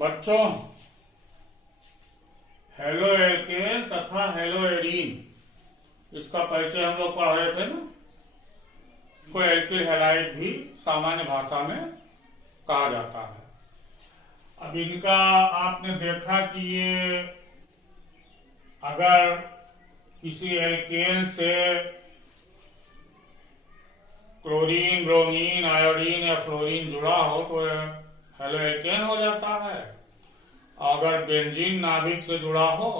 बच्चों, halo alkane तथा hello arene, इसका परिचय हम लोग पढ़ रहे थे ना। को एल्किल हैलाइड भी सामान्य भाषा में कहा जाता है। अब इनका आपने देखा कि ये अगर किसी एल्केन से क्लोरीन, ब्रोमीन, आयोडीन या फ्लोरीन जुड़ा हो तो हेलो एल्केन हो जाता है। अगर बेंजीन नाभिक से जुड़ा हो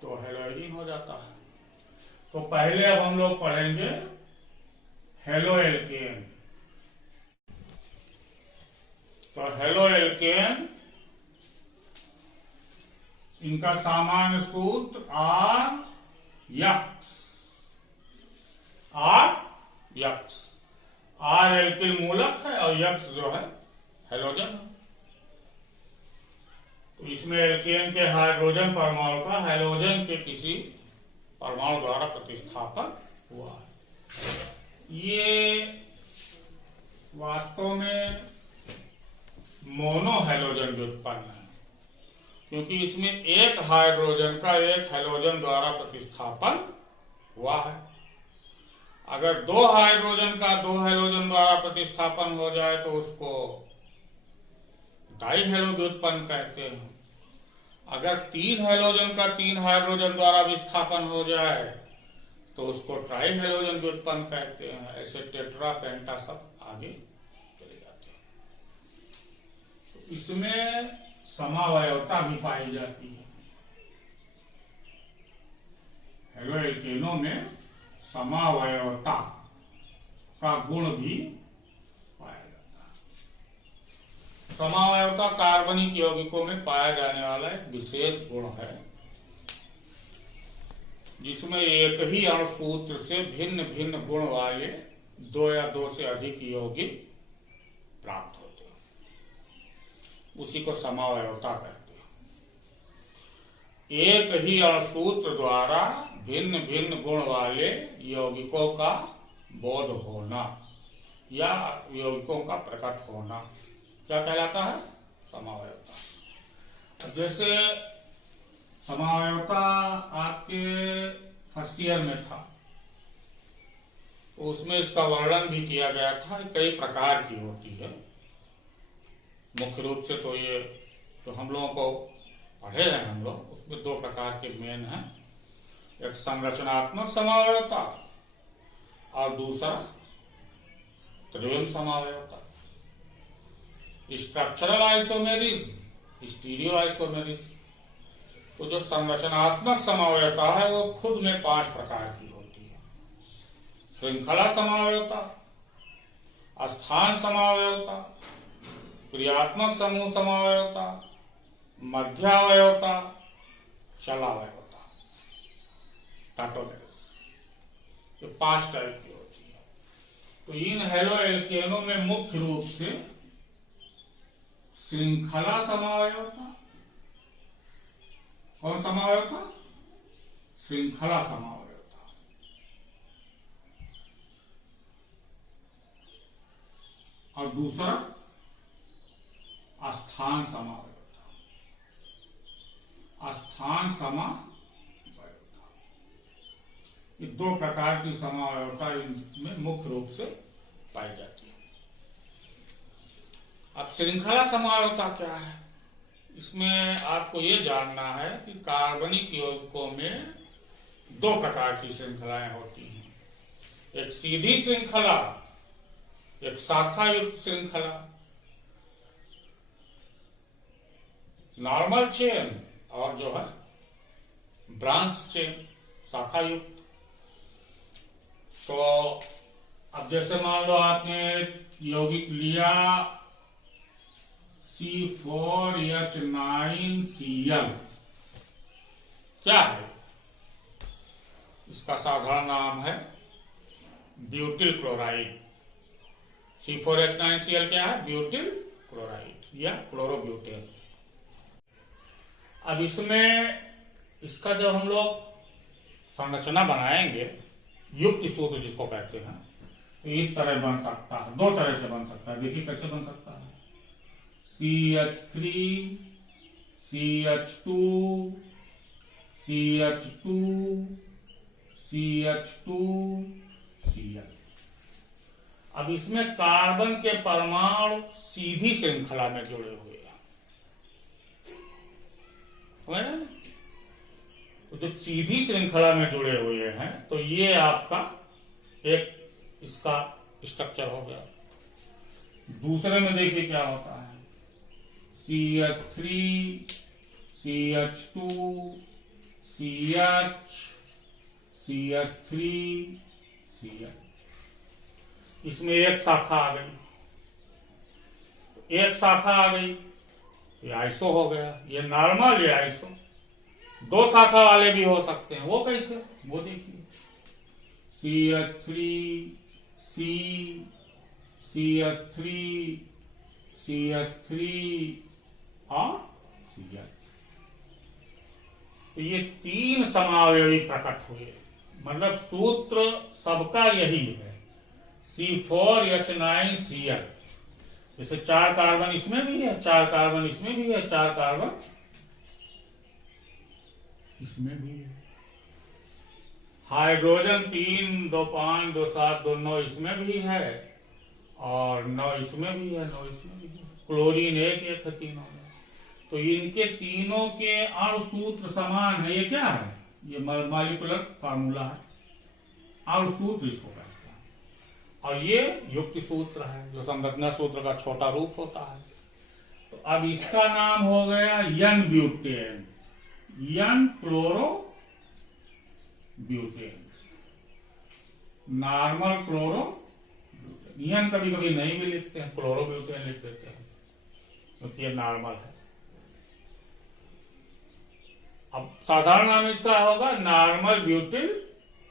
तो हेलो एरीन हो जाता है। तो पहले अब हम लोग पढ़ेंगे हेलो एल्केन। तो हेलो एल्केन, इनका सामान्य सूत्र आर यक्स। आर एल्किल मूलक है और यक्स जो है हेलोजन। तो इसमें एल्केन के हाइड्रोजन परमाणु का हेलोजन के किसी परमाणु द्वारा प्रतिस्थापन हुआ है। ये वास्तव में मोनो हेलोजन व्युत्पन्न है, क्योंकि इसमें एक हाइड्रोजन का एक हेलोजन द्वारा प्रतिस्थापन हुआ है। अगर दो हाइड्रोजन का दो हेलोजन द्वारा प्रतिस्थापन हो जाए तो उसको डाई हेलो व्युत्पन्न कहते हैं। अगर तीन हेलोजन का तीन हाइड्रोजन द्वारा विस्थापन हो जाए तो उसको ट्राई हेलोजन व्युत्पन्न कहते हैं। ऐसे टेट्रा, पेंटा सब आगे चले जाते हैं। तो इसमें समावयवता भी पाई जाती है। हेलो एल्केनों में समावयवता का गुण भी पाया जाता है। समावयवता कार्बनिक यौगिकों में पाया जाने वाला एक विशेष गुण है, जिसमें एक ही अणुसूत्र से भिन्न भिन्न गुण वाले दो या दो से अधिक यौगिक प्राप्त होते हैं। उसी को समावयवता कहते हैं। एक ही अणुसूत्र द्वारा भिन्न भिन्न गुण वाले यौगिकों का बोध होना या यौगिकों का प्रकट होना क्या कहलाता है? समावयवता। जैसे समावयवता आपके फर्स्ट ईयर में था, तो उसमें इसका वर्णन भी किया गया था। कई प्रकार की होती है। मुख्य रूप से तो ये जो हम लोगों को पढ़े हैं हम लोग, उसमें दो प्रकार के मेन हैं। एक संरचनात्मक समावयवता और दूसरा त्रिविम समावयवता। Structural isomerism, stereo isomerism. तो जो संरचनात्मक समावयवता है वो खुद में 5 प्रकार की होती है। श्रृंखला समावयवता, स्थान समावयवता, क्रियात्मक समूह समावयवता, मध्यावयवता, चलावयवता। ये 5 टाइप की होती है। तो इन हेलो एल्केनों में मुख्य रूप से श्रृंखला समावयवता, कौन समावयवता? श्रृंखला समावयवता। और दूसरा स्थान समावयवता। स्थान समावयवता। ये 2 प्रकार की समावयवता इनमें मुख्य रूप से पाई जाती है। अब श्रृंखला समावयवता क्या है? इसमें आपको ये जानना है कि कार्बनिक यौगिकों में 2 प्रकार की श्रृंखलाएं होती हैं। एक सीधी श्रृंखला, एक शाखा युक्त श्रृंखला, नॉर्मल चेन, और जो है ब्रांच चेन, शाखा युक्त। तो अब जैसे मान लो आपने यौगिक लिया C4H9Cl, क्या है? इसका साधारण नाम है ब्यूटिल क्लोराइड। C4H9Cl क्या है? ब्यूटिल क्लोराइड या क्लोरोब्यूटेन। अब इसमें इसका जब हम लोग संरचना बनाएंगे, युक्त सूत्र जिसको कहते हैं, तो इस तरह बन सकता है। 2 तरह से बन सकता है। देखिए कैसे बन सकता है। CH3 CH2 CH2 CH2 Cl। अब इसमें कार्बन के परमाणु सीधी श्रृंखला में जुड़े हुए हैं, तो जब सीधी श्रृंखला में जुड़े हुए हैं तो ये आपका एक इसका स्ट्रक्चर हो गया। दूसरे में देखिए क्या होता है, CH3 CH2 CH CH3 Cl। इसमें एक शाखा आ गई, एक शाखा आ गई, ये आइसो हो गया, ये नॉर्मल, ये आइसो। दो शाखा वाले भी हो सकते हैं, वो कैसे, वो देखिए, CH3 C CH3 CH3 और Cl। तो ये तीन समावयवी प्रकट हुए, मतलब सूत्र सबका यही है, C4H9Cl। जैसे 4 कार्बन इसमें भी है, 4 कार्बन इसमें भी है, 4 कार्बन इसमें भी है। हाइड्रोजन 3 2 5 2 7 2 9 इसमें भी है, और 9 इसमें भी है, 9 इसमें भी है। क्लोरीन एक है तीनों में। तो इनके तीनों के अणुसूत्र समान है। ये क्या है, ये मॉलिक्यूलर फार्मूला है, अणुसूत्र इसको कहते हैं। और ये युक्ति सूत्र है, जो संरचना सूत्र का छोटा रूप होता है। तो अब इसका नाम हो गया N butane, N chlorobutane, normal chlorobutane. N कभी कभी नहीं भी लिखते हैं, क्लोरो ब्यूटेन लिख देते हैं, क्योंकि ये नॉर्मल है। अब साधारण नाम इसका होगा नॉर्मल ब्यूटिल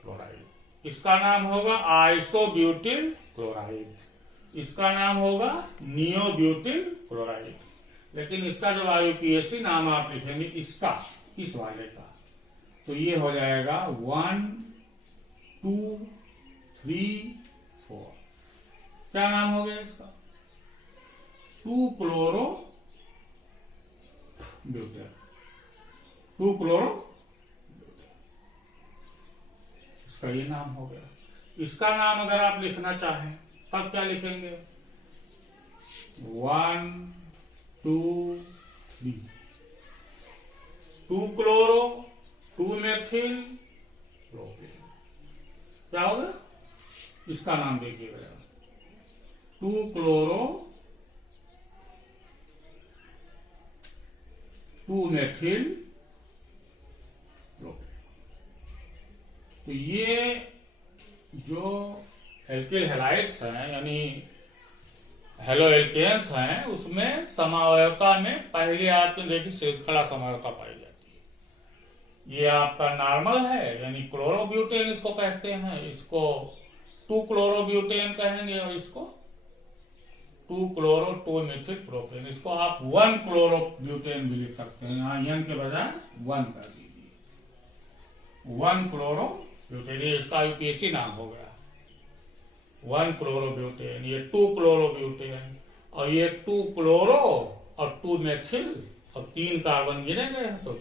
क्लोराइड। इसका नाम होगा आइसो ब्यूटिल क्लोराइड। इसका नाम होगा नियो ब्यूटिल क्लोराइड। लेकिन इसका जो IUPAC नाम आप लिखेंगे इसका, इस वाले का, तो ये हो जाएगा 1 2 3 4। क्या नाम हो गया इसका, 2 क्लोरो ब्यूटेन, 2 क्लोरो, इसका ये नाम हो गया। इसका नाम अगर आप लिखना चाहें तब क्या लिखेंगे, 1 2 3, 2 क्लोरो 2 मेथिल प्रोपेन। क्या होगा, इसका नाम देखिएगा, 2 क्लोरो 2 मेथिल प्रोपेन। तो ये जो एल्किल हैलाइड्स हैं, यानी हेलो एल्केन्स हैं, उसमें समावयवता में पहले आपने देखी श्रृंखला समावयवता पाई जाती है। ये आपका नॉर्मल है, यानी क्लोरोब्यूटेन इसको कहते हैं, इसको 2 क्लोरोब्यूटेन कहेंगे, और इसको 2 क्लोरो 2 मेथिल प्रोपेन। इसको आप 1 क्लोरोब्यूटेन भी लिख सकते हैं, यहाँ एन के बजाय 1 कर दीजिए, 1 क्लोरोब्यूटेन। ये इसका IUPAC नाम हो गया, 1 क्लोरोब्यूटेन। ये 2 क्लोरोब्यूटेन, और ये 2 क्लोरो और 2 मेथिल, और 3 कार्बन गिने गए तो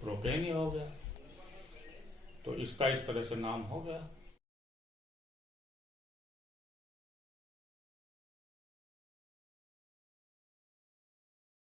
प्रोपेन ही हो गया। तो इसका इस तरह से नाम हो गया।